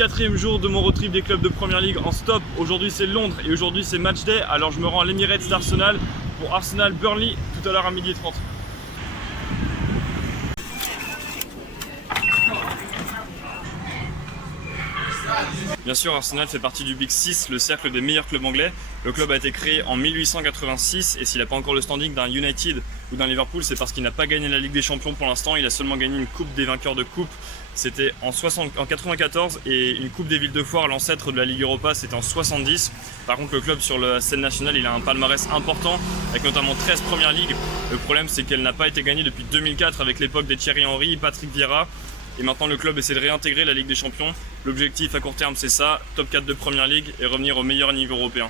4e jour de mon road trip des clubs de Premier League en stop. Aujourd'hui c'est Londres et aujourd'hui c'est match day. Alors je me rends à l'Emirates d'Arsenal pour Arsenal Burnley tout à l'heure à 12h30. Bien sûr, Arsenal fait partie du Big Six, le cercle des meilleurs clubs anglais. Le club a été créé en 1886 et s'il n'a pas encore le standing d'un United ou d'un Liverpool, c'est parce qu'il n'a pas gagné la Ligue des Champions pour l'instant. Il a seulement gagné une coupe des vainqueurs de coupe. C'était en 94 et une coupe des villes de foire, l'ancêtre de la Ligue Europa, c'était en 70. Par contre, le club sur la scène nationale, il a un palmarès important avec notamment 13 Premier League. Le problème, c'est qu'elle n'a pas été gagnée depuis 2004 avec l'époque des Thierry Henry, Patrick Vieira. Et maintenant le club essaie de réintégrer la Ligue des Champions. L'objectif à court terme c'est ça, top 4 de Premier League et revenir au meilleur niveau européen.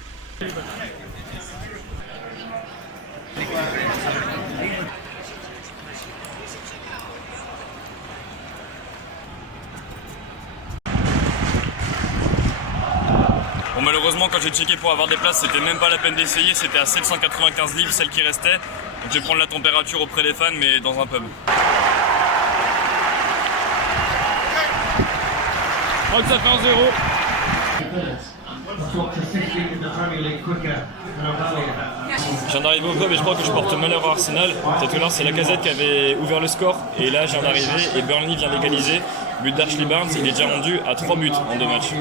Bon, malheureusement quand j'ai checké pour avoir des places c'était même pas la peine d'essayer, c'était à 795 livres celle qui restait. Donc je vais prendre la température auprès des fans mais dans un pub. Je crois que ça fait 1-0. Je viens d'arriver au pub et je crois que je porte malheur à Arsenal. Peut-être que là c'est Lacazette qui avait ouvert le score et là je viens d'arriver et Burnley vient d'égaliser. But d'Ashley Barnes, il est déjà rendu à 3 buts en 2 matchs.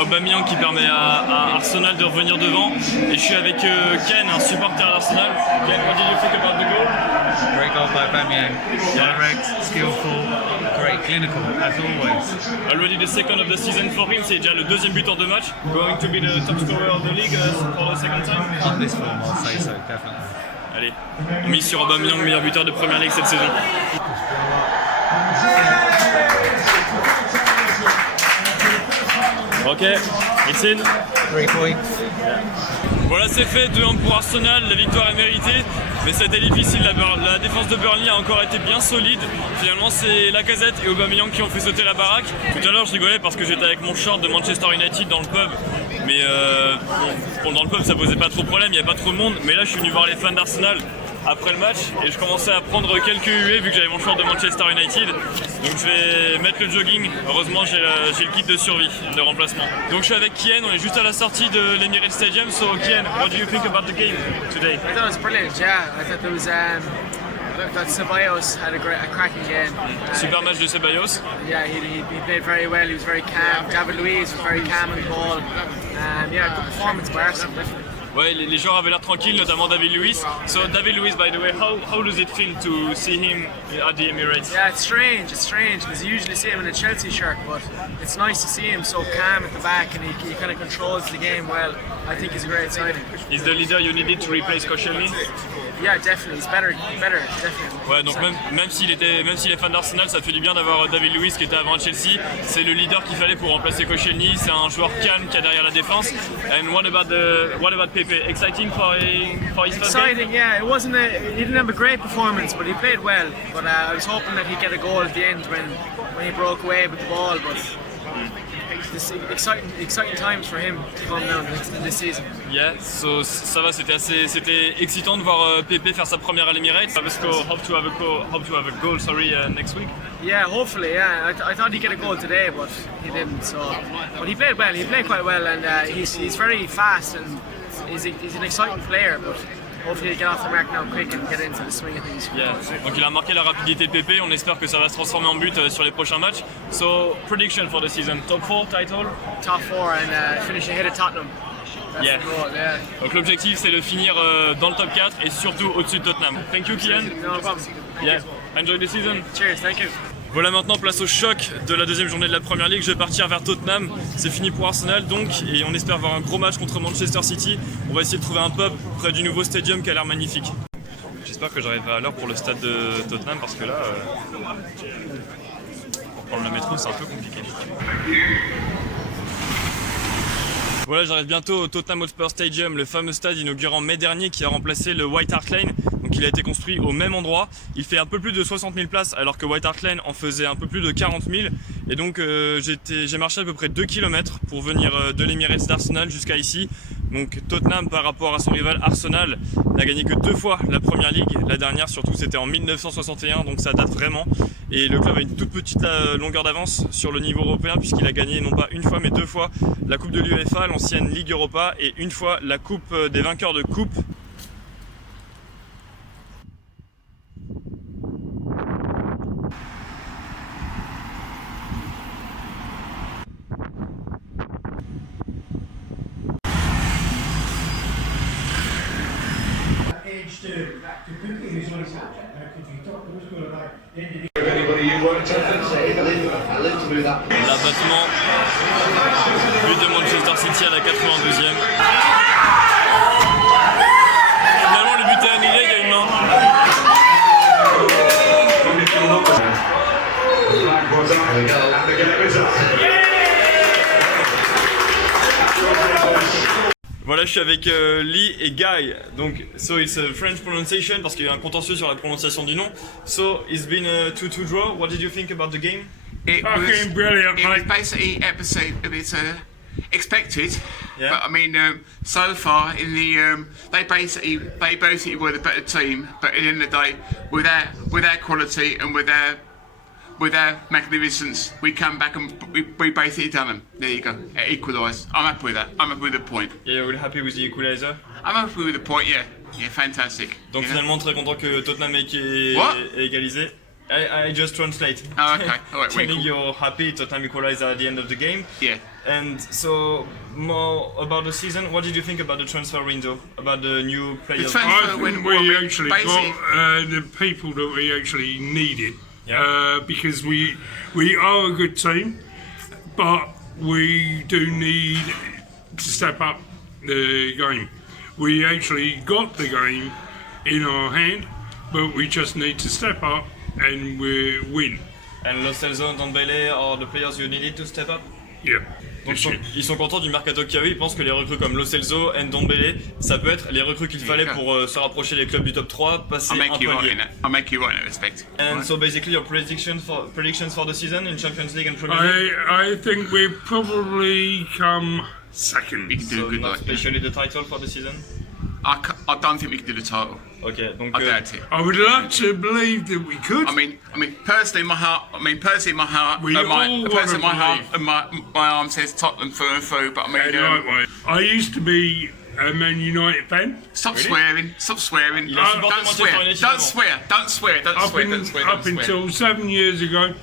Aubameyang qui permet à Arsenal de revenir devant et je suis avec Ken, un supporter d'Arsenal. Ken, what did you think about the goal? Great goal by Aubameyang. Direct, skillful, great, clinical as always. Already the second of the season for him, c'est déjà le deuxième but en 2 matchs. Going to be the top scorer of the league for the second time. On this form, I'll say so, definitely. Allez, on mise sur Aubameyang, meilleur buteur de Premier League cette saison. Ok, it's in. 3 points. Voilà, c'est fait, 2-1 pour Arsenal, la victoire est méritée, mais ça a été difficile, la défense de Burnley a encore été bien solide. Finalement c'est Lacazette et Aubameyang qui ont fait sauter la baraque. Tout à l'heure je rigolais parce que j'étais avec mon short de Manchester United dans le pub, mais bon, dans le pub ça posait pas trop de problème, il n'y avait pas trop de monde, mais là je suis venu voir les fans d'Arsenal après le match et je commençais à prendre quelques huées vu que j'avais mon short de Manchester United. Donc je vais mettre le jogging, heureusement j'ai le kit de survie, de remplacement. Donc je suis avec Kian, on est juste à la sortie de l'Emirates Stadium. So Kian, what do you think about the game today? I thought it was brilliant, yeah. I thought there was I thought Ceballos had a cracking game. Super match de Ceballos. Yeah, he played very well, he was very calm. David Luiz was very calm on the ball. Yeah, good performance by Arsenal, definitely. Ouais, les joueurs avaient l'air tranquilles, notamment David Luiz. So David Luiz, by the way, how does it feel to see him at the Emirates? Yeah, it's strange, because you usually see him in a Chelsea shirt, but it's nice to see him so calm at the back and he kind of controls the game well. I think he's a great signing. He's the leader you needed to replace Koscielny? Yeah, definitely, he's better, definitely. Ouais, donc même s'il est fan d'Arsenal, ça fait du bien d'avoir David Luiz qui était avant à Chelsea. C'est le leader qu'il fallait pour remplacer Koscielny. C'est un joueur calme qui a derrière la défense. And what about Pepe? Exciting for his first game? Exciting, yeah. He didn't have a great performance, but he played well. But I was hoping that he'd get a goal at the end when he broke away with the ball. But this exciting times for him to come now this season. Yeah, so ça va, c'était excitant de voir Pepe faire sa première à l'Emirates. Hope to have a goal, next week. Yeah, hopefully, yeah. I thought he'd get a goal today, but he didn't. So, but he played well. He played quite well, and he's very fast and he's an exciting player. But hopefully he'll get off the mark now quick and get into the swing of things. Yeah. Donc il a marqué la rapidité de Pepe. On espère que ça va se transformer en but sur les prochains matchs. So prediction for the season: top 4 title. Top 4 and finish ahead of Tottenham. That's Yeah. the goal, yeah. Donc l'objectif c'est de finir dans le top 4 et surtout au-dessus de Tottenham. Thank you Kian. No problem. Yeah. Enjoy the season. Cheers, thank you. Voilà maintenant place au choc de la deuxième journée de la Premier League. Je vais partir vers Tottenham. C'est fini pour Arsenal donc et on espère avoir un gros match contre Manchester City. On va essayer de trouver un pub près du nouveau stadium qui a l'air magnifique. J'espère que j'arriverai à l'heure pour le stade de Tottenham parce que là, pour prendre le métro c'est un peu compliqué. Voilà, j'arrive bientôt au Tottenham Hotspur Stadium, le fameux stade inauguré en mai dernier qui a remplacé le White Hart Lane. Donc il a été construit au même endroit. Il fait un peu plus de 60 000 places alors que White Hart Lane en faisait un peu plus de 40 000. Et donc j'ai marché à peu près 2 km pour venir de l'Emirates d'Arsenal jusqu'à ici. Donc Tottenham par rapport à son rival Arsenal n'a gagné que 2 fois la Première Ligue. La dernière surtout c'était en 1961, donc ça date vraiment. Et le club a une toute petite longueur d'avance sur le niveau européen puisqu'il a gagné non pas une fois mais 2 fois la Coupe de l'UEFA, l'ancienne Ligue Europa, et une fois la Coupe des vainqueurs de Coupe. L'abattement, but de Manchester City à la 92e. Finalement le but est annulé, il y a une main. Voilà, je suis avec Lee et Guy. Donc, so it's a French pronunciation parce qu'il y a un contentieux sur la prononciation du nom. So it's been a 2-2 draw. What did you think about the game? It Fucking brilliant, it was mate. basically expected, Yeah. but I mean, so far in the they basically were the better team. But at the end of the day, with their quality and with their magnificence, we come back and we basically done them. There you go, equalised. I'm happy with that. I'm happy with the point. Yeah, you're happy with the equalizer? I'm happy with the point. Yeah, fantastic. Donc You know? finalement très content que Tottenham ait What? égalisé. I just translate. Oh, okay. All right, Telling cool. you're happy Tottenham equalized at the end of the game. Yeah. And so more about the season. What did you think about the transfer window? About the new players? transfer- I think when- we when actually basically- got the people that we actually needed Yeah. because we are a good team, but we do need to step up the game. We actually got the game in our hand, but we just need to step up and we win. And Lo Celso and Dembele are the players you needed to step up? Yeah. Donc ils sont contents du mercato qu'il y a eu, ils pensent que les recrues comme Lo Celso et Ndombele, ça peut être les recrues qu'il fallait pour se rapprocher des clubs du top 3, passer I'll un make you right palier. in that. I'll make you right in that respect. And Right. so basically your predictions for the season in Champions League and Premier League? I think we probably come second. We can do So good not like especially the title for the season? I don't think we can do the title. Ok, donc I doubt it. I would love to believe that we could. I mean, personally, my heart. We all personally, my wanna heart believe. and my arm says Tottenham through and through. But I mean, Likewise. I used to be a Man United fan. stop Really? swearing. Stop swearing. Il a supporté Don't Manchester swear. United Don't avant. swear. Don't swear. Don't Up, swear. in, Don't swear. up Don't swear. until 7 years ago,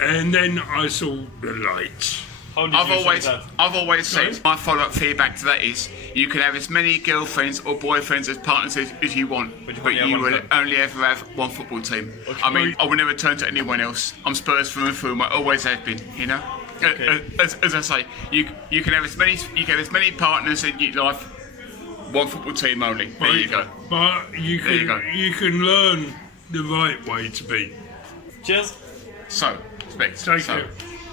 and then I saw the lights. how did I've you always, think that? I've always said Sorry? my follow-up feedback to that is you can have as many girlfriends or boyfriends as partners as you want, But you but only have you one will club. only ever have one football team. I mean, I will never turn to anyone else. I'm Spurs through and through. I always have been. You know, Okay. as I say, you can have as many partners in your life. One football team only. There you go. But you There you go. can learn the right way to be. Cheers! So, respect. Take So, care.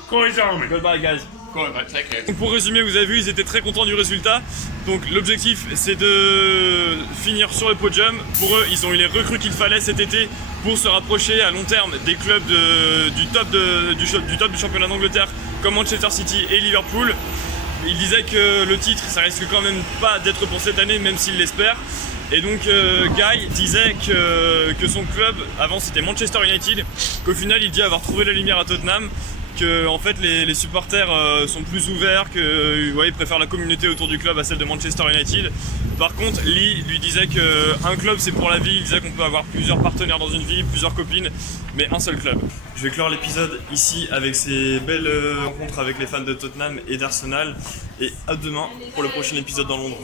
Guys, Army. Goodbye guys! go on, mate. Take care. Donc pour résumer, vous avez vu, ils étaient très contents du résultat. Donc l'objectif, c'est de finir sur le podium. Pour eux, ils ont eu les recrues qu'il fallait cet été pour se rapprocher à long terme des clubs du top du championnat d'Angleterre comme Manchester City et Liverpool. Il disait que le titre, ça risque quand même pas d'être pour cette année, même s'il l'espère. Et donc Guy disait que son club, avant c'était Manchester United, qu'au final il dit avoir trouvé la lumière à Tottenham, que en fait les supporters sont plus ouverts, que ils préfèrent la communauté autour du club à celle de Manchester United. Par contre, Lee lui disait qu'un club c'est pour la vie, il disait qu'on peut avoir plusieurs partenaires dans une vie, plusieurs copines, mais un seul club. Je vais clore l'épisode ici avec ces belles rencontres avec les fans de Tottenham et d'Arsenal, et à demain pour le prochain épisode dans Londres.